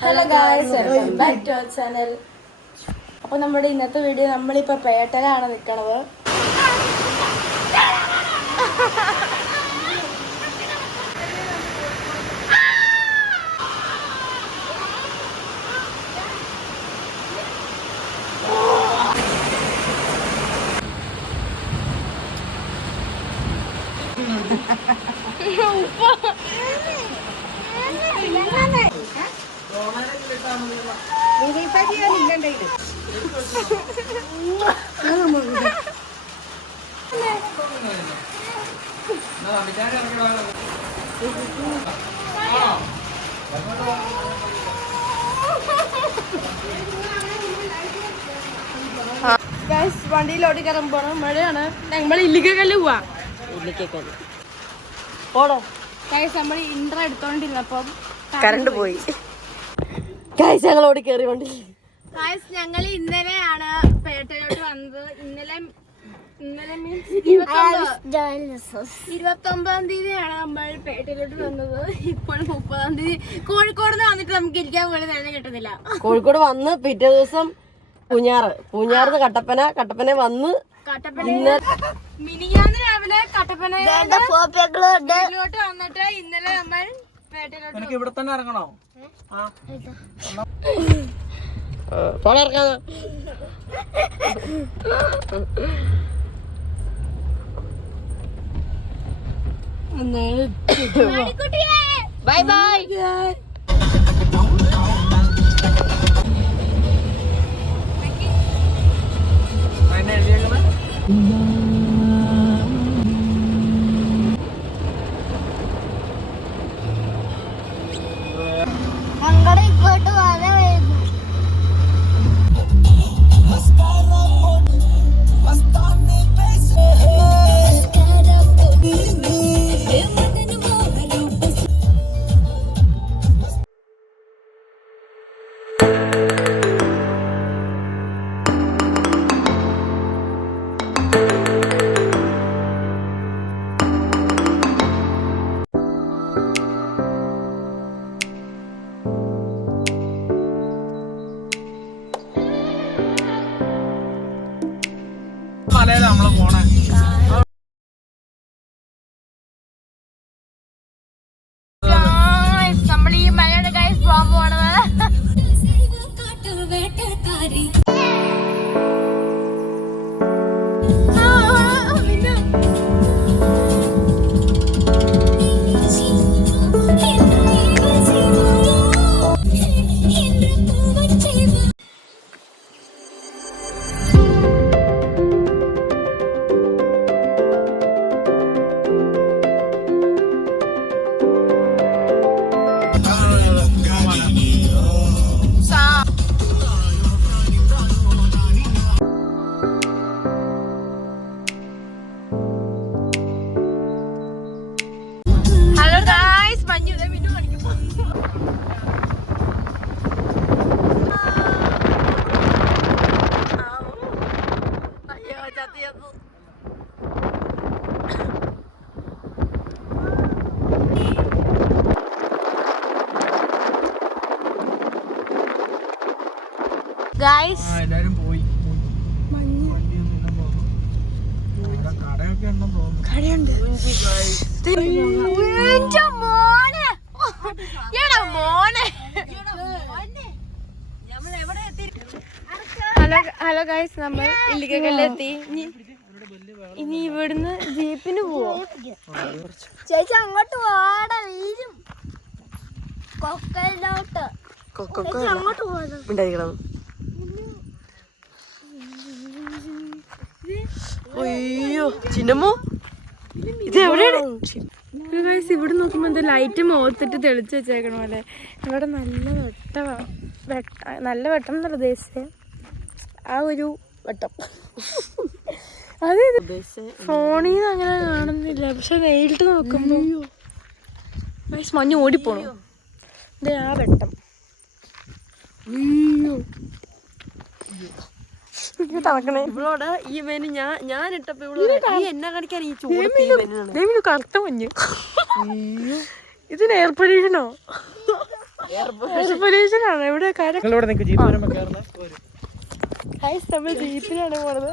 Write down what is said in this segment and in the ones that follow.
Hello guys welcome back to our channel അപ്പോൾ നമ്മുടെ ഇന്നത്തെ വീഡിയോ നമ്മളിപ്പോൾ പേട്ടലാണ് നിൽക്കണത് ഗായ്സ് വണ്ടിയിലോട്ട് കയറാൻ പോണം മഴയാണ് നമ്മൾ ഇല്ലിക്കല്ല് പോവാ പോടോ. ഗായ്സ് നമ്മൾ ഇൻട്ര എടുത്തോണ്ടിരുന്നപ്പം കറണ്ട് പോയി. ഗൈസ് ഞങ്ങളോട് കയറി വണ്ടി. ഗൈസ് ഞങ്ങൾ ഇന്നലെയാണ് പേട്ടയിലോട്ട് വന്നത്. ഇന്നലെ ഇന്നലെ മീൻസ് ഇരുപത്തൊമ്പത് തീയതിയാണ് നമ്മൾ പേട്ടയിലോട്ട് വന്നത്. ഇപ്പോൾ മുപ്പതാം തീയതി. കോഴിക്കോട് നിന്ന് വന്നിട്ട് നമുക്ക് ഇരിക്കാൻ പോലും തന്നെ കിട്ടുന്നില്ല. കോഴിക്കോട് വന്ന് പിറ്റേ ദിവസം പൂഞ്ഞാറ്. പൂഞ്ഞാറ് കട്ടപ്പന. കട്ടപ്പന വന്ന് കട്ടപ്പന മിനിഞ്ഞാന്ന് രാവിലെ കട്ടപ്പന വന്നിട്ട് ഇന്നലെ നമ്മൾ എനിക്ക് ഇവിടെ തന്നെ ഇറങ്ങണോ? Bye bye. ഗായ്സ് എല്ലാരും പോയി. കടയുണ്ട്. മോനെ. എടാ മോനെ. ഹലോ ഹലോ ഗായ്സ് നമ്മൾ ഇല്ലിക്കല്ലെത്തി ഇനി ഇവിടുന്ന് ജീപ്പിന് പോവോ. ചേച്ചി അങ്ങോട്ട് പോടാ വീരും കൊക്കയിലോട്ട്. അങ്ങോട്ട് പോകാം അയ്യോ ചിന്നമ്മോ? ഇത് എവിടെയാണ്? ഇവിടെ നോക്കുമ്പോ എന്താ ലൈറ്റ് മോർത്തിട്ട് തെളിച്ചു വെച്ചേക്കണ പോലെ. ഇവിടെ നല്ല വെട്ടമാണ് വെട്ട നല്ല വെട്ടം എന്നല്ല ഉദ്ദേശിച്ചത് ആ ഒരു വെട്ടം. അതെ ഫോണിൽ നിന്ന് അങ്ങനെ കാണുന്നില്ല. പക്ഷെ നേരിട്ട് നോക്കുമ്പോ മഞ്ഞ് ഓടിപ്പോണു. ഇത് ആ വെട്ടം. തണക്കണേ ഇവളോട് ഈ മെനു ഞാൻ ഞാൻ ഇട്ടപ്പോ ഇവളോട് ഈ എന്നെ കാണിക്കാൻ ഈ ദൈവം കറുത്ത മഞ്ഞ്. ഇതിന് എയർ പൊല്യൂഷനോ എയർ പൊല്യൂഷൻ ആണ്. ഇവിടെ ജീപ്പിലാണ് പോണത്.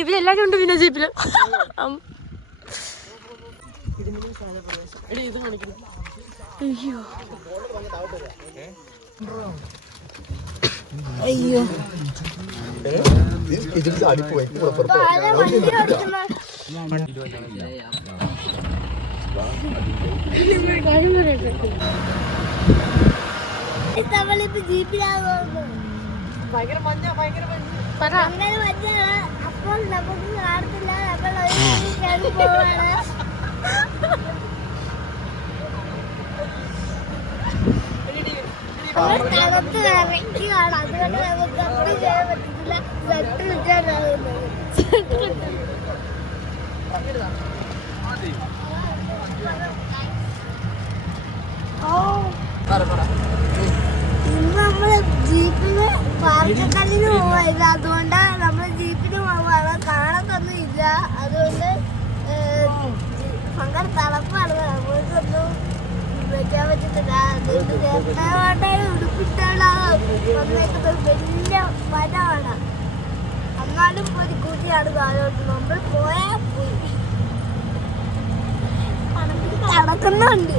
ഇവരെല്ലാരും ഉണ്ട് പിന്നെ ജീപ്പിൽ അം. അയ്യോ. ഓടിക്കുന്ന നമ്മളിപ്പോ ജീപ്പിലാണ് പോകുന്നത് പറ. അങ്ങനെ മഞ്ഞാണ് അപ്പോൾ നമുക്ക് കാണത്തില്ല നമ്മൾ ഒരു പോവാണ് തണുത്ത് വിറയ്ക്കുകയാണ് അതുകൊണ്ട് നമുക്ക് ഒന്നും ചെയ്യാൻ പറ്റത്തില്ല സെറ്റ് ഇട്ടാണ് ഇന്ന് നമ്മൾ ജീപ്പിന് പാർക്കക്കല്ലിന് പോവായിരുന്നു അതുകൊണ്ട് നമ്മൾ ജീപ്പിന് പോവാണ് കാണത്തൊന്നും ഇല്ല അതുകൊണ്ട് ഭയങ്കര തണുപ്പാണ് നമ്മൾക്കൊന്നും വെക്കാൻ പറ്റത്തില്ല അതുകൊണ്ട് നേരത്തെ ഉടുപ്പിട്ടാണ് വന്നേക്കുന്നത് വലിയ വനമാണ് എന്നാലും ഒരു കൂട്ടിയാണ് താഴോട്ട് നമ്മൾ പോയാൽ പോയി തണുക്കുന്നുണ്ട്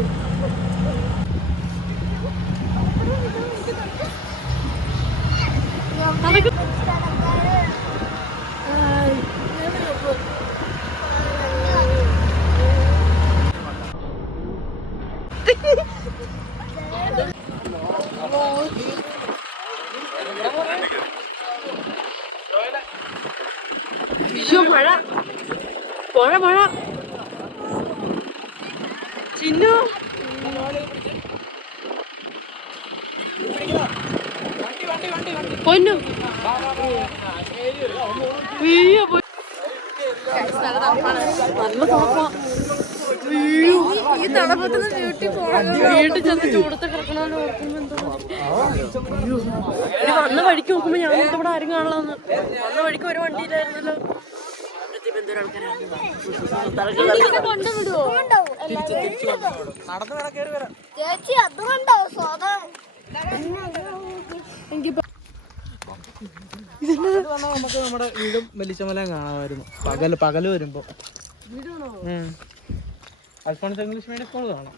അയ്യോ മഴ മഴ മഴ ചിന്നു പൊന്നു അയ്യോ പൊന്നു. നല്ല തണുപ്പാ. ഈ തണുപ്പത്തിന് വീട്ടിൽ പോകണം വീട്ടിൽ ചെന്ന് ചൂടത്ത് കിടക്കണമെന്ന് ഓർക്കുമ്പോ എന്തോ വന്ന വഴിക്ക് നോക്കുമ്പോ ഞാൻ ഇവിടെ ആരും കാണലാന്ന് വന്ന വഴിക്ക് ഒരു വണ്ടിയിലായിരുന്നല്ലോ നടന്നു വേണം കേറി വരാം ചേച്ചി അതുകൊണ്ടോ സ്വതം ഇത് വന്നാൽ നമുക്ക് നമ്മുടെ വീടും വലിച്ചമലയും കാണാമായിരുന്നു. പകൽ പകൽ വരുമ്പോ. അൽഫോൺസ് ഇംഗ്ലീഷ് മീഡിയം സ്കൂൾ കാണാം.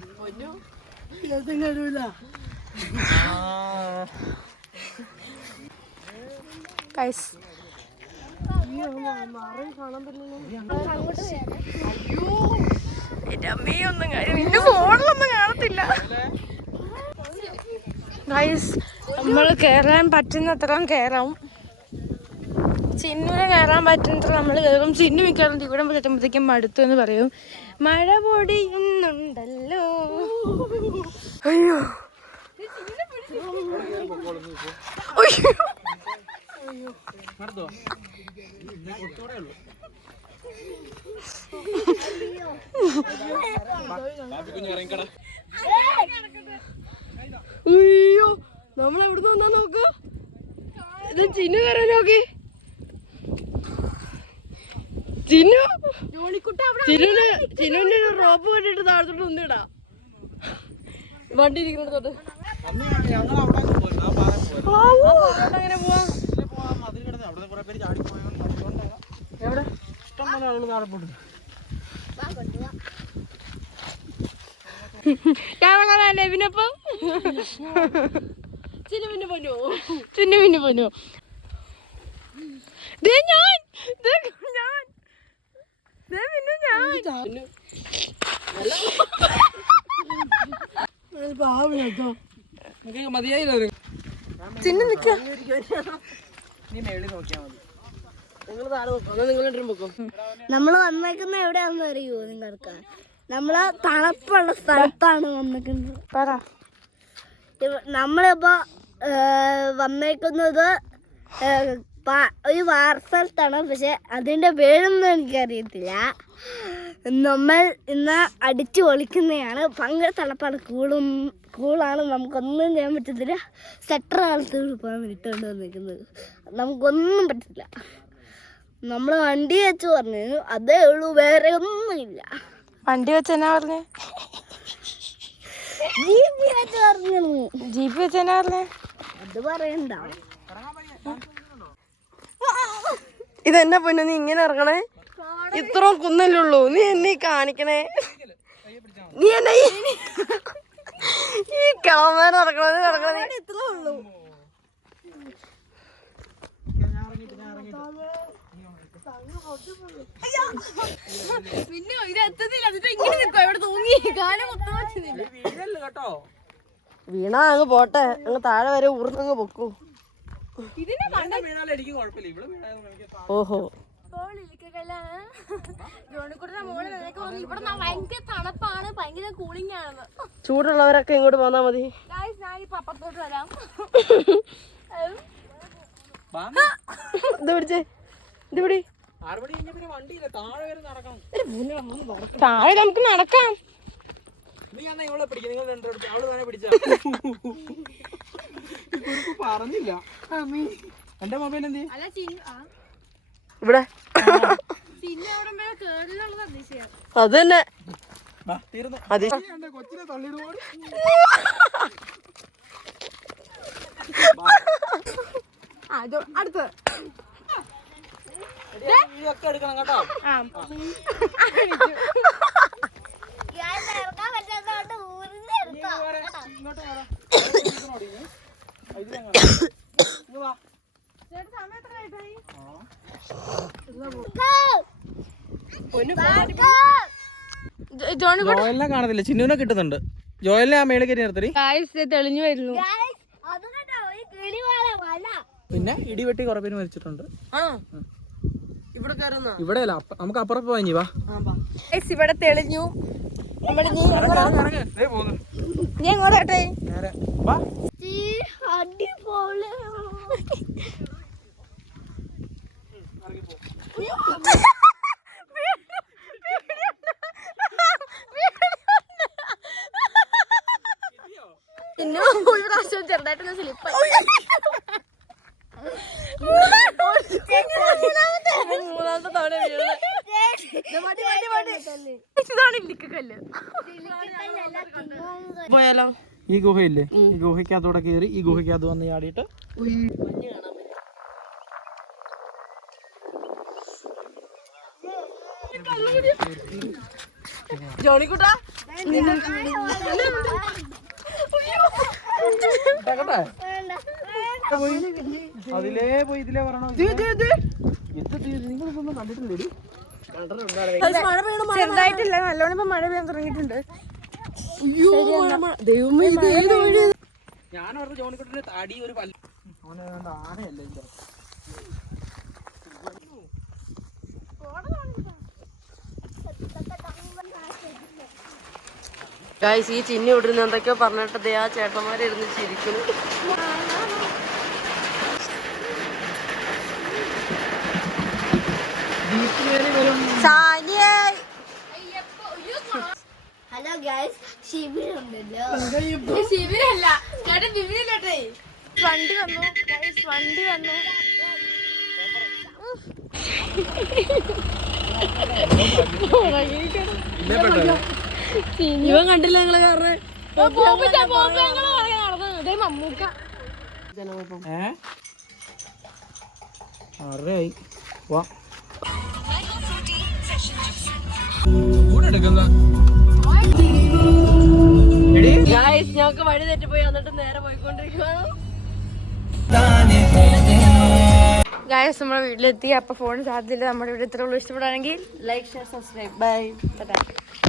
അമ്മയൊന്നും എന്റെ ഫോണിലൊന്നും കാണത്തില്ല. നമ്മൾ കയറാൻ പറ്റുന്നത്രയും കയറാം ചിന്നുവിനെ കയറാൻ പറ്റുന്നത്ര നമ്മൾ കയറും. ചിന്നു മിക്കവാറും ഇവിടെ പറ്റുമ്പോഴത്തേക്കും മടുത്തു എന്ന് പറയും. മഴ പൊടിയുന്നുണ്ടല്ലോ. അയ്യോ. അയ്യോ. നമ്മൾ എവിടുന്ന് വന്നാ നോക്ക്? ഇത് ചിന്നു കയറാൻ നോക്കി. ചിന്നു? ചിന്നുന് ചിന്നുവിന്റെ ഒരു റോപ്പ് കണ്ടിട്ട് താഴത്തോട്ട് ഒന്നിടാ വണ്ടി ഇരിക്കുന്നിടത്തോട്ട് അങ്ങനെ പോവാ എവിടെ ഇഷ്ടം പോലെ ആളുകൾ താഴെ പോയിട്ട് ഞാൻ വളരാല്ലേ പിന്നപ്പം ചിന്നുവിന്റെ പൊന്നു? ഞാൻ ദേ ഞാൻ ദേ പിന്നെ ഞാൻ നിങ്ങൾക്ക് മതിയായില്ല ചിന്നു നിക്ക. നീ മേളിൽ നോക്കിയാൽ മതി. നിങ്ങൾ താഴെ നോക്കും നിങ്ങൾ രണ്ടും പൊക്കും നമ്മൾ വന്നേക്കുന്ന എവിടെയാണെന്ന് അറിയുമോ നിങ്ങൾക്ക് നമ്മൾ തണുപ്പുള്ള സ്ഥലത്താണ് വന്നേക്കുന്നത്. പറ. നമ്മളിപ്പോ വന്നേക്കുന്നത് ഒരു വാർത്ത സ്ഥലത്താണ് പക്ഷെ അതിന്റെ പേരൊന്നും എനിക്കറിയത്തില്ല. നമ്മൾ ഇന്ന് അടിച്ചു പൊളിക്കുന്നതാണ്. ഭയങ്കര തണുപ്പാണ്. കൂളും കൂളാണ്. നമുക്കൊന്നും ചെയ്യാൻ പറ്റത്തില്ല. സെറ്റർ കാലത്തോട് പോകാൻ ഇട്ടുകൊണ്ട് വന്നിരിക്കുന്നത്. നമുക്കൊന്നും പറ്റത്തില്ല. നമ്മൾ വണ്ടി വെച്ച് പറഞ്ഞു. അതേ ഉള്ളൂ. വേറെ ഒന്നുമില്ല. വണ്ടി വെച്ച് എന്നാ പറഞ്ഞേ? ജീപ്പ് വെച്ച് പറഞ്ഞു. ജീപ്പ് വെച്ചെന്നാ പറഞ്ഞേ? അത് പറയണ്ട ഇതെന്നെ പൊന്നു നീ ഇങ്ങനെ ഇറങ്ങണേ? ഇത്രയും കുന്നല്ലേ ഉള്ളൂ നീ എന്നെ കാണിക്കണേ? നീ എന്നെ ഈ ഈ കിളമാൻ ഇറങ്ങണത് നടക്കണത് ഇത്രേ ഉള്ളൂ പിന്നെ ഇത് എത്തത്തില്ല എന്നിട്ട് ഇങ്ങനെ നിൽക്കും ഇവിടെ തൂങ്ങി. കാലം മൊത്തം വെച്ചില്ല കേട്ടോ? വീണ അങ്ങ് പോട്ടെ. അങ്ങ് താഴെ വരെ ഊർന്നങ്ങ് പൊക്കൂ. ഓഹോ. തണുപ്പാണ് ഭയങ്കര കൂളിംഗ് ആണെന്ന്. ചൂടുള്ളവരൊക്കെ ഇങ്ങോട്ട് പോന്നാ മതി. അപ്പുറത്തോട്ട് വരാം. താഴെ നമുക്ക് നടക്കാം. നീ എന്നാ ഇവളെ പിടിക്കും? നിങ്ങൾ രണ്ടെടുത്ത് അവൾ തന്നെ പിടിച്ച. പറഞ്ഞില്ല. എന്റെ മൊബൈൽ എന്ത് അല്ല ചിന്നു ആ. ഇവിടെ. അത് തന്നെ വാ, തീർന്നു. അത് എന്റെ കൊച്ചിനെ ജോ അടുത്ത്. ഇതൊക്കെ എടുക്കണം കേട്ടോ. ആ. ഞാൻ ജോയലിനെ കാണത്തില്ല. ചിന്നുവിനെ കിട്ടുന്നുണ്ട്. ജോയലിനെ ആ മേളിൽ കയറി നിർത്തടി. ഗായ്സ് തെളിഞ്ഞു വരുന്നു. Guys, അത് കണ്ടോ? ഈ കിളിവാല വല. പിന്നെ ഇടിവെട്ടി കുറെ പേര് മരിച്ചിട്ടുണ്ട് ഇവിടെ നമുക്ക് അപ്പുറം പോയി വാ. ഗായ്സ് ഇവിടെ തെളിഞ്ഞു. നമ്മൾ നീ ദേ പോകുന്നു. നീ എങ്ങോട്ടെ നേരെ വാ ഈ അടിപൊളി പിന്നെ ഒരു പ്രാവശ്യം ചെറുതായിട്ടൊന്ന് സ്ലിപ്പായി മൂന്നാമത്തെ തവണ വീഴുന്നത്. ഇതാണ് ഇല്ലിക്കല്ല് പോയാലോ? ഈ ഗുഹയില്ലേ? ഈ ഗുഹയ്ക്കകത്തൂടെ കയറി ഈ ഗുഹയ്ക്കകത്ത് വന്ന് ചാടിയിട്ട് ജോണിക്കുട്ടാ? ഇതാക്കട്ടെ? പോയി. അതിലേ പോയി ഇതിലേ വരണോ. നിങ്ങളിതൊന്നും കണ്ടിട്ടില്ലേ ചെറുതായിട്ടില്ല നല്ലോണം ഇപ്പൊ മഴ പെയ്യാൻ തുടങ്ങിയിട്ടുണ്ട്. ഞാൻ ഓർത്ത് ജോണിക്കുട്ടിന്റെ തടി ഒരു പല്ല്. ആനയല്ലേ ഗായ്സ് ഈ ചിന്നി വിടുന്ന എന്തൊക്കെയോ പറഞ്ഞിട്ട് ദേ ആ ചേട്ടന്മാരെ ഇരുന്ന് ചിരിക്കുന്നു. Hello guys ശിബിരുണ്ടല്ലോ. ശിബിരല്ല ചേട്ടൻ ബിബിനില്ലേ വണ്ടി വന്നു. ഗൈസ് വണ്ടി വന്നു. ഇവൻ കണ്ടില്ല നിങ്ങളെ കാരണം മമ്മൂക്ക. ഏ? ആറരയായി. വാ. ഞങ്ങൾക്ക് വഴി തെറ്റിപ്പോയി. എന്നിട്ട് നേരെ പോയിക്കൊണ്ടിരിക്കുകയാണ് ഗായസ് നമ്മുടെ വീട്ടിലെത്തി. അപ്പൊ ഫോൺ സാധ്യതയില്ല നമ്മുടെ ഇവിടെ എത്ര ഉള്ളൂ. ഇഷ്ടപ്പെടുകയാണെങ്കിൽ ലൈക്ക് ഷെയർ സബ്സ്ക്രൈബ് ബൈ